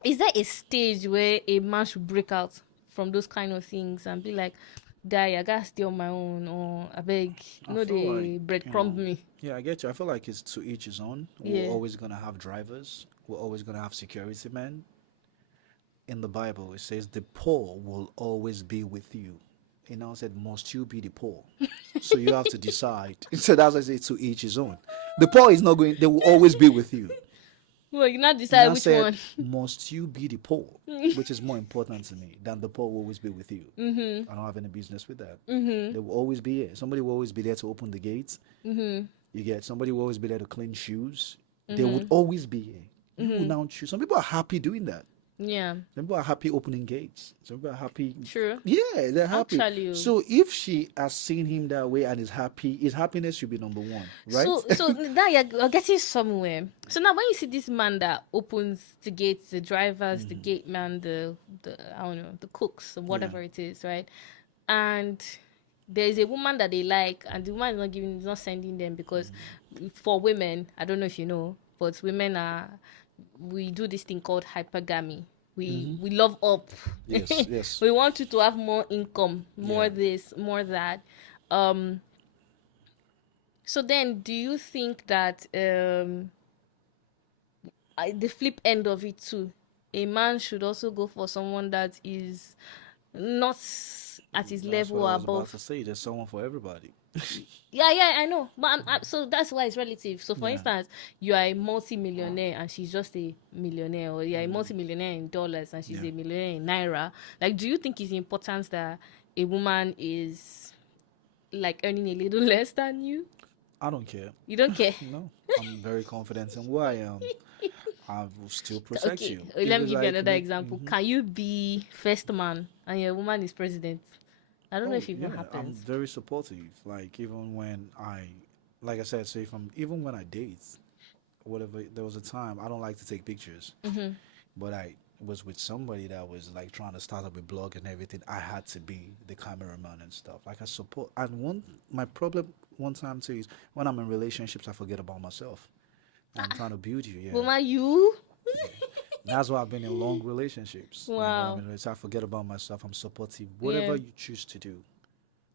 is there a stage where a man should break out from those kind of things and be like, guy, I gotta stay on my own, or I beg, I feel they like, breadcrumb me? Yeah, I get you. I feel like it's to each his own. Yeah. We're always gonna have drivers. We're always gonna have security men. In the Bible, it says the poor will always be with you. It now said, must you be the poor? So you have to decide. So that's why I say to each his own. The poor is not going. They will always be with you. Well, you not It decide now which said, one. must you be the poor? Which is more important to me than the poor will always be with you. I don't have any business with that. They will always be here. Somebody will always be there to open the gates. You get somebody will always be there to clean shoes. They would always be here. You will now choose. Some people are happy doing that. Yeah. Some people are happy opening gates. Some people are happy. True. Yeah, they're happy. Actually. So if she has seen him that way and is happy, his happiness should be number one, right? So now you're getting somewhere. So now when you see this man that opens the gates, the drivers, the gate man, the I don't know, the cooks, or Yeah. whatever it is, right? And there is a woman that they like, and the woman is not sending them because for women, I don't know if you know, but we do this thing called hypergamy. We love up. Yes, yes. We want you to have more income, more Yeah. this, more that. Um, so then, do you think that the flip end of it too, a man should also go for someone that is not at his That's what level I or was about to above? say. There's someone for everybody. Yeah, I know. But so that's why it's relative. So, for Yeah. instance, you are a multi-millionaire and she's just a millionaire, or you're a multi-millionaire in dollars and she's Yeah. a millionaire in naira. Like, do you think it's important that a woman is like earning a little less than you? I don't care. You don't care. No, I'm very confident in who I am. I will still protect Okay, you. let If me it's give you like another make, example. Can you be first man and your woman is president? I don't know oh if it even yeah, I'm happens. very supportive. Like even when like I said, so if I'm even when I date, whatever, there was a time I don't like to take pictures, but I was with somebody that was like trying to start up a blog and everything. I had to be the cameraman and stuff. Like I support. And my problem one time too is when I'm in relationships, I forget about myself. I'm trying to build you. Yeah. Woman, you? Yeah. That's why I've been in long relationships. Like when I'm Wow. in relationships, I forget about myself. I'm supportive. Yeah, Whatever you choose to do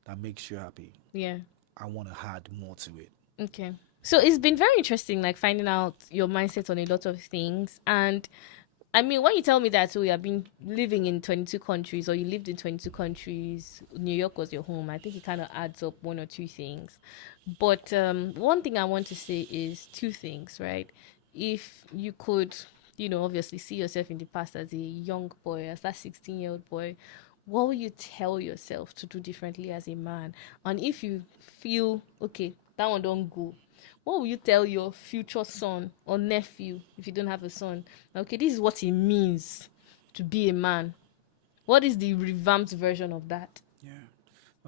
that makes you happy, yeah. I want to add more to it. Okay. So it's been very interesting, like finding out your mindset on a lot of things. And I mean, when you tell me that you have been living in 22 countries, or you lived in 22 countries, New York was your home, I think it kind of adds up one or two things. But one thing I want to say is two things, right? If you could, obviously see yourself in the past as a young boy, as that 16-year-old boy, what will you tell yourself to do differently as a man? And if you feel, okay, that one don't go, what will you tell your future son or nephew if you don't have a son? Okay, this is what it means to be a man. What is the revamped version of that? Yeah.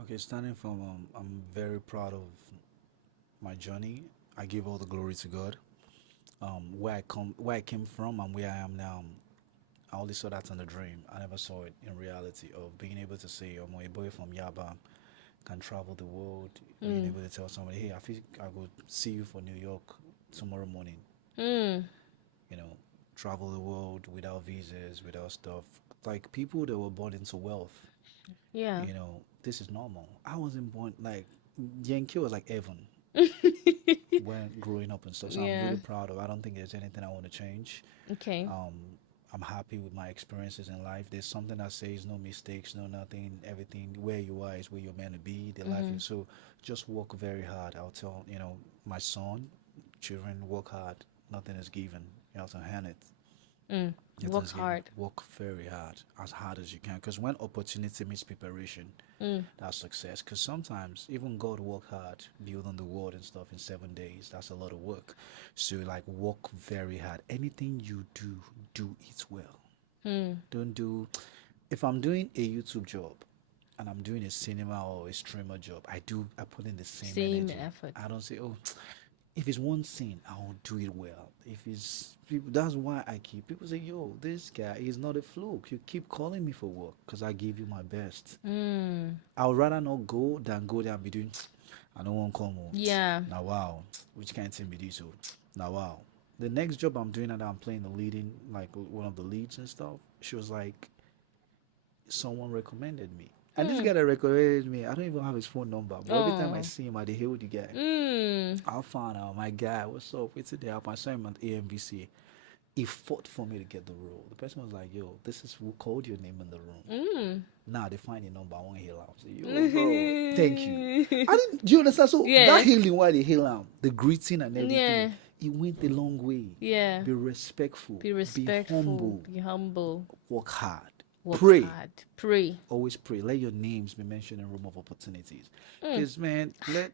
Okay, starting from, I'm very proud of my journey. I give all the glory to God. Where I came from, and where I am now. I only saw that in a dream. I never saw it in reality of being able to say, I'm a boy from Yaba, can travel the world, being able to tell somebody, hey, I think I go see you for New York tomorrow morning. Mm, You know, travel the world without visas, without stuff. Like people that were born into wealth, yeah. this is normal. I wasn't born like Yankee was like Evan when growing up and stuff. So I'm Yeah. really proud of. I don't think there's anything I want to change. Okay. Um, I'm happy with my experiences in life. There's something that says no mistakes, no nothing. Everything where you are is where you're meant to be. The life is so. Just work very hard. I'll tell my son, children, work hard. Nothing is given. You have to hand it. Mm. Nothing Work is given. hard. Work very hard as you can. Because when opportunity meets preparation, Mm. that's success. Because sometimes even God work hard, build on the world and stuff in 7 days. That's a lot of work. So like work very hard. Anything you do, do it well. Mm. Don't do. If I'm doing a YouTube job, and I'm doing a cinema or a streamer job, I put in the same Same energy. effort. I don't say, oh, if it's one scene, I'll do it well. If it's people, that's why I keep people say, yo, this guy is not a fluke. You keep calling me for work because I give you my best. Mm. I would rather not go than go there and be doing. I don't want to come home. Yeah. Now wow, which kind of thing be this? So now wow. The next job I'm doing, and I'm playing the leading, like one of the leads and stuff. She was like, someone recommended me. And this guy that recommended me, I don't even have his phone number. But every time I Oh. see him, I hail the guy. Mm. I found out, my guy, what's up? What's it there? I saw him at AMBC. He fought for me to get the role. The person was like, yo, this is who called your name in the room. Mm. Now they find your number, I won't hail him. I say, yo, bro, thank you. I didn't, do you understand? So Yeah. that hailing, why they hail him, the greeting and everything, Yeah. it went a long way. Yeah. Be respectful. Be respectful. Be humble. Be humble. Work hard. Work Pray. hard. Pray. Always pray. Let your names be mentioned in room of opportunities. Because man, let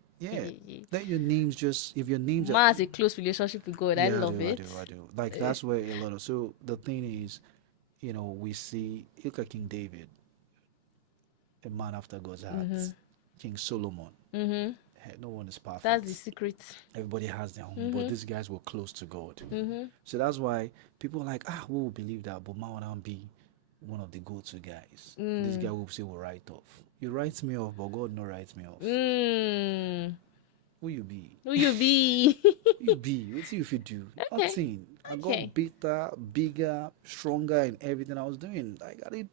your names just if your names Ma has a close relationship with God. I love it. I do. Like that's where a lot of so the thing is we see, look at King David, a man after God's heart, Mm-hmm. King Solomon. Mm-hmm. Hey, no one is That's the perfect. secret. Everybody has their own, but Mm-hmm. these guys were close to God. Mm-hmm. So that's why people are like, we will believe that, but man will be one of the go-to guys. This guy Mm. will say will write off. You write me off, but God no write me off. Mm. Who you be? Who you be? Who you be? What you if you do? Okay. Nothing. I Okay. got better, bigger, stronger in everything I was doing. Like I did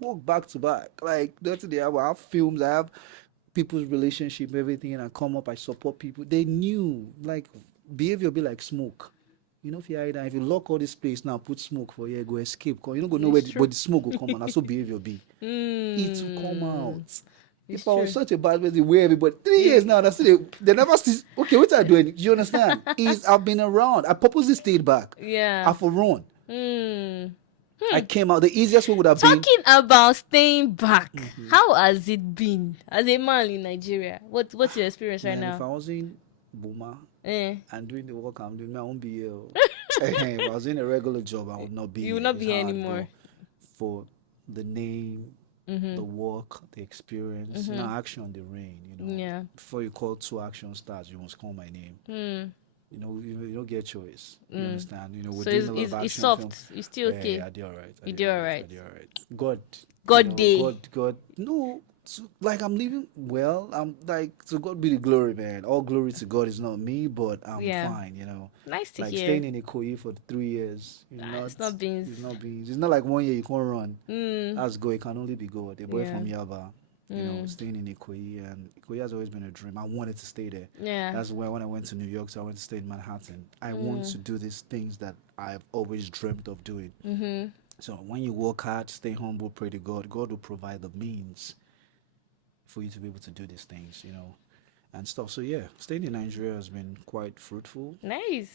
walk back to back. Like that's the I have films, I have people's relationship, everything, and I come up, I support people. They knew like behavior be like smoke. If you hide and if you lock all this place now, put smoke for you, go escape. Cause you don't go know where It's but true. the smoke will come and that's what behavior be. It will come Mm. out. It's If I was true. such a bad person, where everybody 3 years You, now, that's still they never see. Okay, what I doing? Do you understand? Is I've been around. I purposely stayed back. yeah. I've run. Mm. I came out. The easiest way would have been. Talking about staying back, how has it been as a man in Nigeria? What's your experience right Man, if now? I was in Boma Eh, and doing the work I'm doing, I won't be here. If I was in a regular job, I would not be you will here. not It's be here hard, but anymore. for the name, Mm-hmm. the work, the experience, Mm-hmm. now action on the rain. Yeah. Before you call two action stars, you must call my name. Mm. You don't get choice. You Mm. understand? We're So doing a lot of it's action soft. films. It's still okay. I did all right. You do all I right. did all right. God, God day. God. No, like I'm living well. I'm like to God be the glory, man. All glory to God is not me, but I'm Yeah. fine. Nice to Like hear. staying in a Ikoyi for 3 years. It's not beans. It's not being. It's not like 1 year you can't run. Mm. That's God. It can only be God. A boy Yeah. from Yaba. Staying in Ikoyi, and Ikoyi has always been a dream. I wanted to stay there. Yeah. That's why when I went to New York, so I went to stay in Manhattan. I want to do these things that I've always dreamt of doing. Mm-hmm. So when you work hard, stay humble, pray to God, God will provide the means for you to be able to do these things, and stuff. So yeah, staying in Nigeria has been quite fruitful. Nice.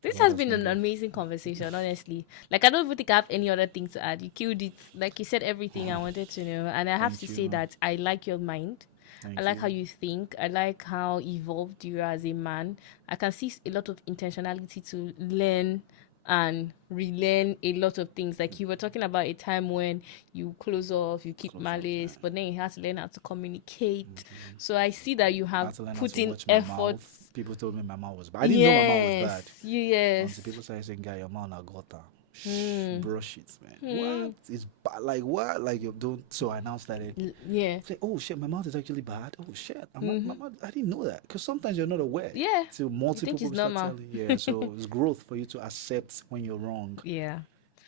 This God has has been been an good. amazing conversation, honestly. Like, I don't even think I have any other thing to add. You killed it. Like, you said everything I wanted to know. And I have Thank to you, say man. that I like your mind. I Thank like you. how you think. I like how evolved you are as a man. I can see a lot of intentionality to learn and relearn a lot of things. Like, you were talking about a time when you close off, you keep Close off, malice, yeah. but then you have to learn how to communicate. So I see that you I have had to learn how put to in watch my mouth. efforts. People told me my mouth was bad. I didn't know my mouth was Yes, bad. yes. Until people started saying, "Guy, your mouth na gutter." Hmm. Brush it, man. What? It's bad. Like what? Like you don't. So I now started Yeah. say, "Oh shit, my mouth is actually bad. Oh shit, my mouth. I didn't know that." Because sometimes you're not aware. Yeah. Till You multiple think it's people start normal. telling you. Yeah. So it's growth for you to accept when you're wrong Yeah.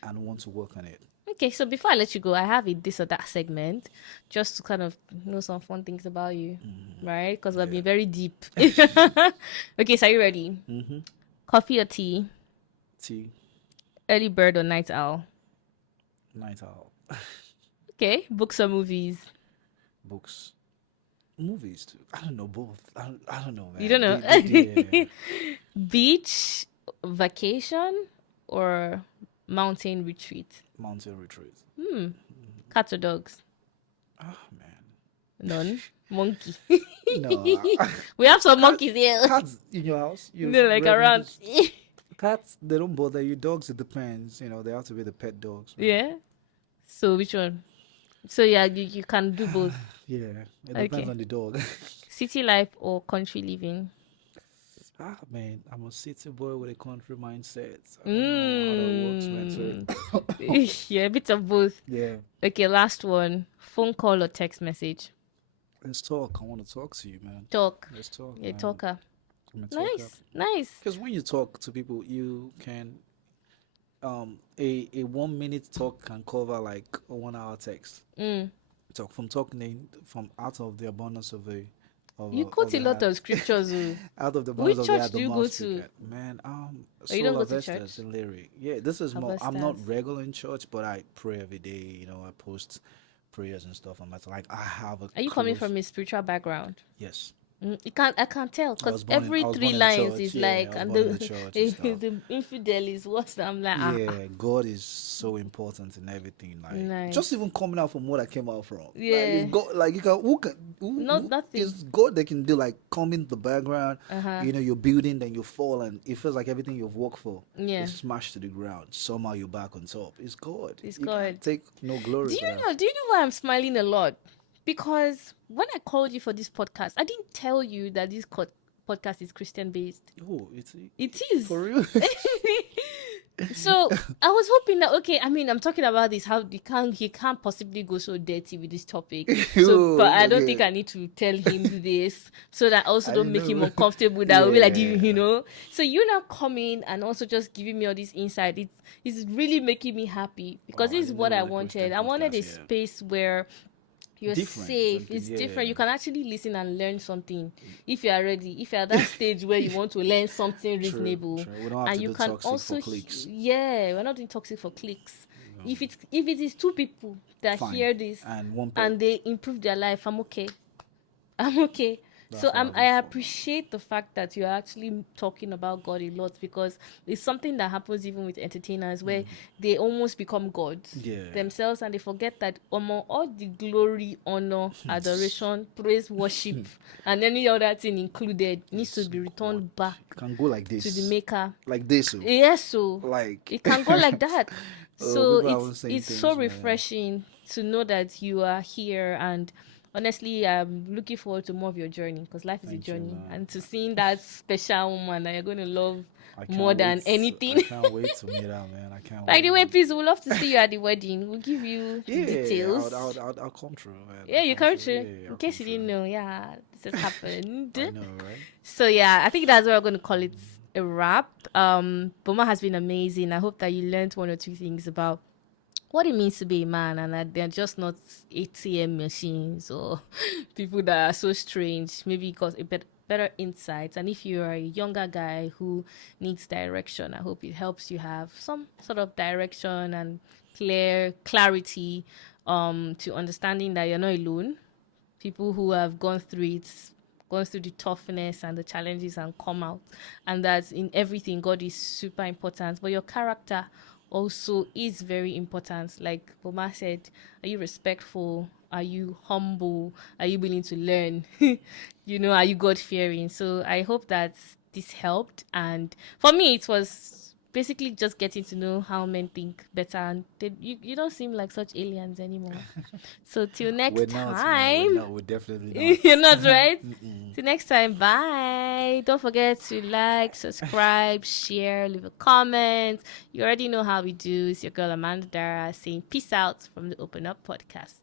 and want to work on it. Okay, so before I let you go, I have a this or that segment just to kind of know some fun things about you, right? Because I've been very deep. Okay, so are you ready? Mm-hmm. Coffee or tea? Tea, Early bird or night owl? night owl, Okay, books or movies? books, movies too. I don't know both. I don't know, man. You don't know. Yeah. Beach, vacation, or mountain retreat? Mountain retreat. Cats or dogs? Oh man. None. Monkey. No, We have some monkeys here. cats in your house. You No, like red around. monkeys? Cats, they don't bother you. Dogs, it depends. They have to be the pet dogs. Man. Yeah. So which one? So yeah, you can do both. Yeah, it depends Okay. on the dog. City life or country living? Man, I'm a city boy with a country mindset. I don't know how that works, man. So Yeah, a bit of both. yeah, Okay, last one. Phone call or text message? let's talk. I want to talk to you, man. Talk. Let's talk, Yeah, man. talker. I'm a talker. Nice. Because when you talk to people, you can a 1 minute talk can cover like a 1 hour text. Talk from out of the abundance of the You quote a lot of scriptures. Oh. out of the Which abundance of the church heart, do the you go mouth to? speaketh. Man, Oh, you don't Sola go to Vestas church? in Lyric. Yeah, this is more. I'm not Vestas. regular in church, but I pray every day. I post prayers and stuff. I'm like I have a. Are you coming close- from a spiritual background? Yes. I can't tell I because was born in every I was three born in the lines church. is Yeah, like, I was and born in the church and stuff. the infidel is worse. I'm like, Yeah, God is so important in everything. Like just nice. even coming out from what I came out from. Like Yeah, it's God. Like you can not who nothing. is God that can do like come in the background. Uh huh. You know, you're building, then you fall, and it feels like everything you've worked for Yeah, is smashed to the ground. Somehow you're back on top. It's God. it's You God. can't take no glory Do for you that. know? Do you know why I'm smiling a lot? Because when I called you for this podcast, I didn't tell you that this podcast is Christian based. Oh, It for is. real. So I was hoping that, okay, I mean, I'm talking about this, how he can't possibly go so dirty with this topic. So, Oh, but I don't think okay. I need to tell him this so that I also I don't didn't make him know. uncomfortable. That will be like, you Yeah. know. So you now coming and also just giving me all this insight. It's really making me happy because Wow, I this is didn't know what it I was a Christian wanted. I wanted a podcast. Yeah. space where you're Different safe. something. It's different. Yeah. You can actually listen and learn something if you are ready. If you're at that stage where you want to learn something True, reasonable, true. We don't have and to you do can toxic for also, clicks. yeah, we're not doing toxic for clicks. No. If it is two people that Fine. hear this And one per and they improve their life, I'm okay. I'm okay. So that's what I I look for, man. appreciate the fact that you're actually talking about God a lot because it's something that happens even with entertainers where they almost become gods Yeah. themselves and they forget that among all the glory, honor, adoration, praise, worship, and any other thing included needs to It's be God. returned back It can go like to the this. maker. Like this. Oh. Yes, so Like it can go like that. oh, So people are saying it's so things, man. refreshing to know that you are here, and honestly, I'm looking forward to more of your journey because life is a Thank you, journey, man. and to seeing that special woman that you're going to love I more can't wait. than anything. I can't wait to meet her, man. I can't By wait, the way, man. please, we'd love to see you at the wedding. We'll give you the Yeah, details. I'll come through, man. Yeah, I'll you come come through. true. Yeah, In I'll come case you through. didn't know, yeah, this has happened. I know, right? So yeah, I think that's what we're going to call it a wrap. Boma has been amazing. I hope that you learned one or two things about what it means to be a man and that they're just not ATM machines or people that are so strange. Maybe you got a better insights. And if you're a younger guy who needs direction, I hope it helps you have some sort of direction and clarity to understanding that you're not alone. People who have gone through the toughness and the challenges and come out, and that in everything God is super important, but your character also is very important. Like Boma said, are you respectful? Are you humble? Are you willing to learn? Are you God fearing? So I hope that this helped, and for me it was basically just getting to know how men think better, and you don't seem like such aliens anymore. So till We're next not, man. We're time. not. We're definitely not. You're not right. Mm-mm. Till next time, bye. Don't forget to like, subscribe, share, leave a comment. You already know how we do. It's your girl Amanda Dara saying peace out from the Open Up podcast.